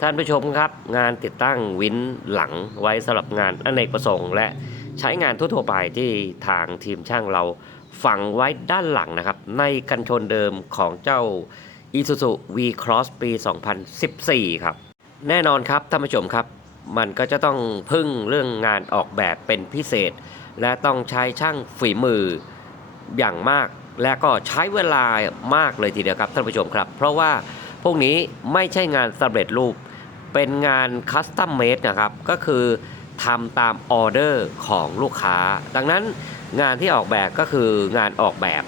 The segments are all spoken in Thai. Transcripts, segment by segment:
ท่านผู้ชมครับ งานติดตั้งวินหลังไว้สำหรับงานอเนกประสงค์ และใช้งานทั่วๆไปที่ทางทีมช่างเราฝังไว้ด้านหลังนะครับ ในกันชนเดิมของเจ้า Isuzu V-Cross ปี 2014 ครับ แน่นอนครับท่านผู้ชมครับ มันก็จะต้องพึ่งเรื่องงานออกแบบเป็นพิเศษ และต้องใช้ช่างฝีมืออย่างมาก และก็ใช้เวลามากเลยทีเดียวครับท่านผู้ชมครับ เพราะว่าพวกนี้ไม่ใช่งานสำเร็จรูป เป็นงานคัสตัมเมดนะครับ ก็คือทำตามออเดอร์ของลูกค้า ดังนั้นงานที่ออกแบบก็คืองานออกแบบ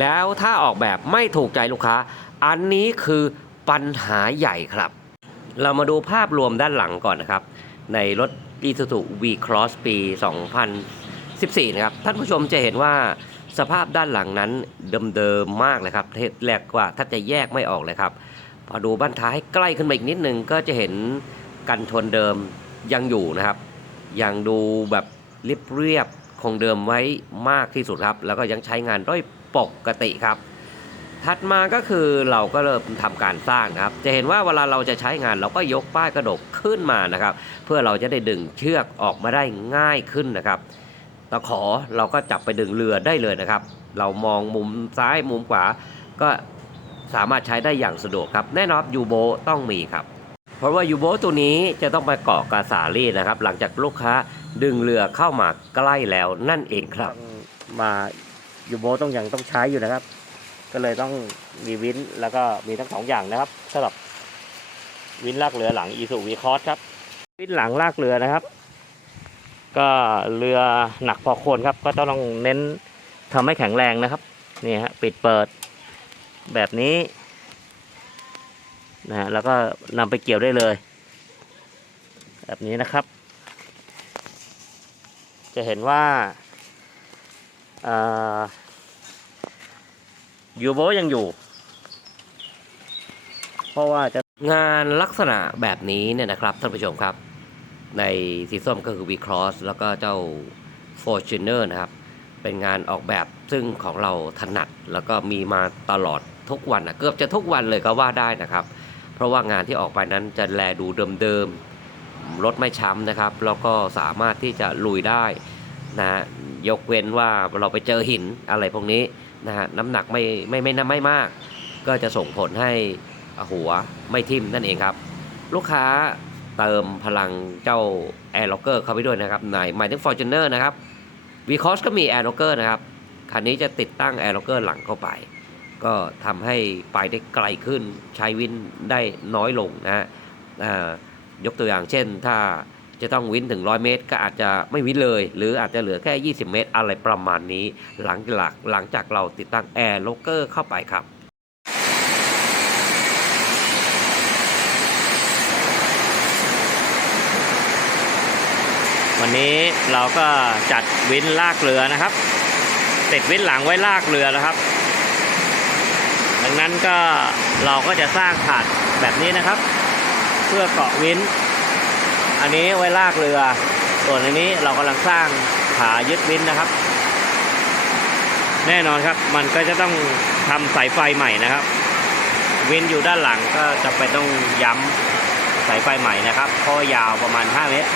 แล้วถ้าออกแบบไม่ถูกใจลูกค้า อันนี้คือปัญหาใหญ่ครับ เรามาดูภาพรวมด้านหลังก่อนนะครับ ในรถ Isuzu V-Cross ปี 2014 นะครับ ท่านผู้ชมจะเห็นว่าสภาพด้านหลังนั้นเดิมๆมากเลยครับแรกกว่าถ้าจะแยกไม่ออกเลยครับ อดูบ้านท้ายให้ใกล้ขึ้นมาอีกนิดนึงก็จะเห็นกันชนเดิมยังอยู่นะครับ ยังดูแบบเรียบเรียบคงเดิมไว้มากที่สุดครับ แล้วก็ยังใช้งานด้วยปกติครับ ถัดมาก็คือเราก็เริ่มทำการสร้างนะครับ จะเห็นว่าเวลาเราจะใช้งานเราก็ยกป้ายกระดกขึ้นมานะครับ เพื่อเราจะได้ดึงเชือกออกมาได้ง่ายขึ้นนะครับตะขอเราก็จับไปดึงเรือได้เลยนะครับ เรามองมุมซ้ายมุมขวาก็ สามารถใช้ได้อย่างสะดวกครับ แน่นอนยูโบต้องมีครับ เพราะว่ายูโบตัวนี้จะต้องไปเกาะกาสาลี่นะครับ หลังจากลูกค้าดึงเรือเข้ามาใกล้แล้วนั่นเองครับ มายูโบต้องยังต้องใช้อยู่นะครับ ก็เลยต้องมีวินแล้วก็มีทั้งสองอย่างนะครับสำหรับวินลากเรือหลังอีสุวีคอสครับ วินหลังลากเรือนะครับ ก็เรือหนักพอควรครับ ก็ต้องเน้นทำให้แข็งแรงนะครับ นี่ฮะปิดเปิด แบบนี้นะฮะแล้วก็นำไปเกี่ยวได้เลย แบบนี้นะครับ จะเห็นว่าอยูโบยังอยู่ เพราะว่าจะงานลักษณะแบบนี้เนี่ยนะครับท่านผู้ชมครับ ในสีส้มก็คือ V-Cross แล้วก็เจ้า Fortuner นะครับ เป็นงานออกแบบซึ่งของเราถนัดแล้วก็มีมาตลอด ทุกวันนะเกือบจะทุกวันเลยก็ว่าได้นะครับ เพราะว่างานที่ออกไปนั้นจะแลดูเดิมๆรถไม่ช้ำนะครับ แล้วก็สามารถที่จะลุยได้นะฮะยกเว้นว่าเราไปเจอหินอะไรพวกนี้นะฮะน้ำหนักไม่ไม่ไม่ไม่มาก ก็จะส่งผลให้หัวไม่ทิ่มนั่นเองครับ ลูกค้าเติมพลังเจ้า Air Locker เข้าไปด้วยนะครับในหมายถึง Fortuner นะครับ v c o s ก็มี Air Locker นะครับคันนี้จะติดตั้ง Air Locker หลังเข้าไป ก็ทำให้ไปได้ไกลขึ้นใช้วินได้น้อยลงนะฮะยกตัวอย่างเช่น ถ้าจะต้องวินถึง 100 เมตร ก็อาจจะไม่วินเลย หรืออาจจะเหลือแค่ 20 เมตร อะไรประมาณนี้ หลังจากหลังจากเราติดตั้ง Air Locker เข้าไปครับวันนี้เราก็จัดวินลากเรือนะครับ ติดวินหลังไว้ลากเรือนะครับ ดังนั้นก็เราก็จะสร้างถาดแบบนี้นะครับ เพื่อเกาะวินอันนี้ไว้ลากเรือ ส่วนอันนี้เรากำลังสร้างขายึดวินนะครับ แน่นอนครับ มันก็จะต้องทำสายไฟใหม่นะครับวินอยู่ด้านหลังก็จะไปต้องย้ำสายไฟใหม่นะครับเพราะยาวประมาณ 5 เมตร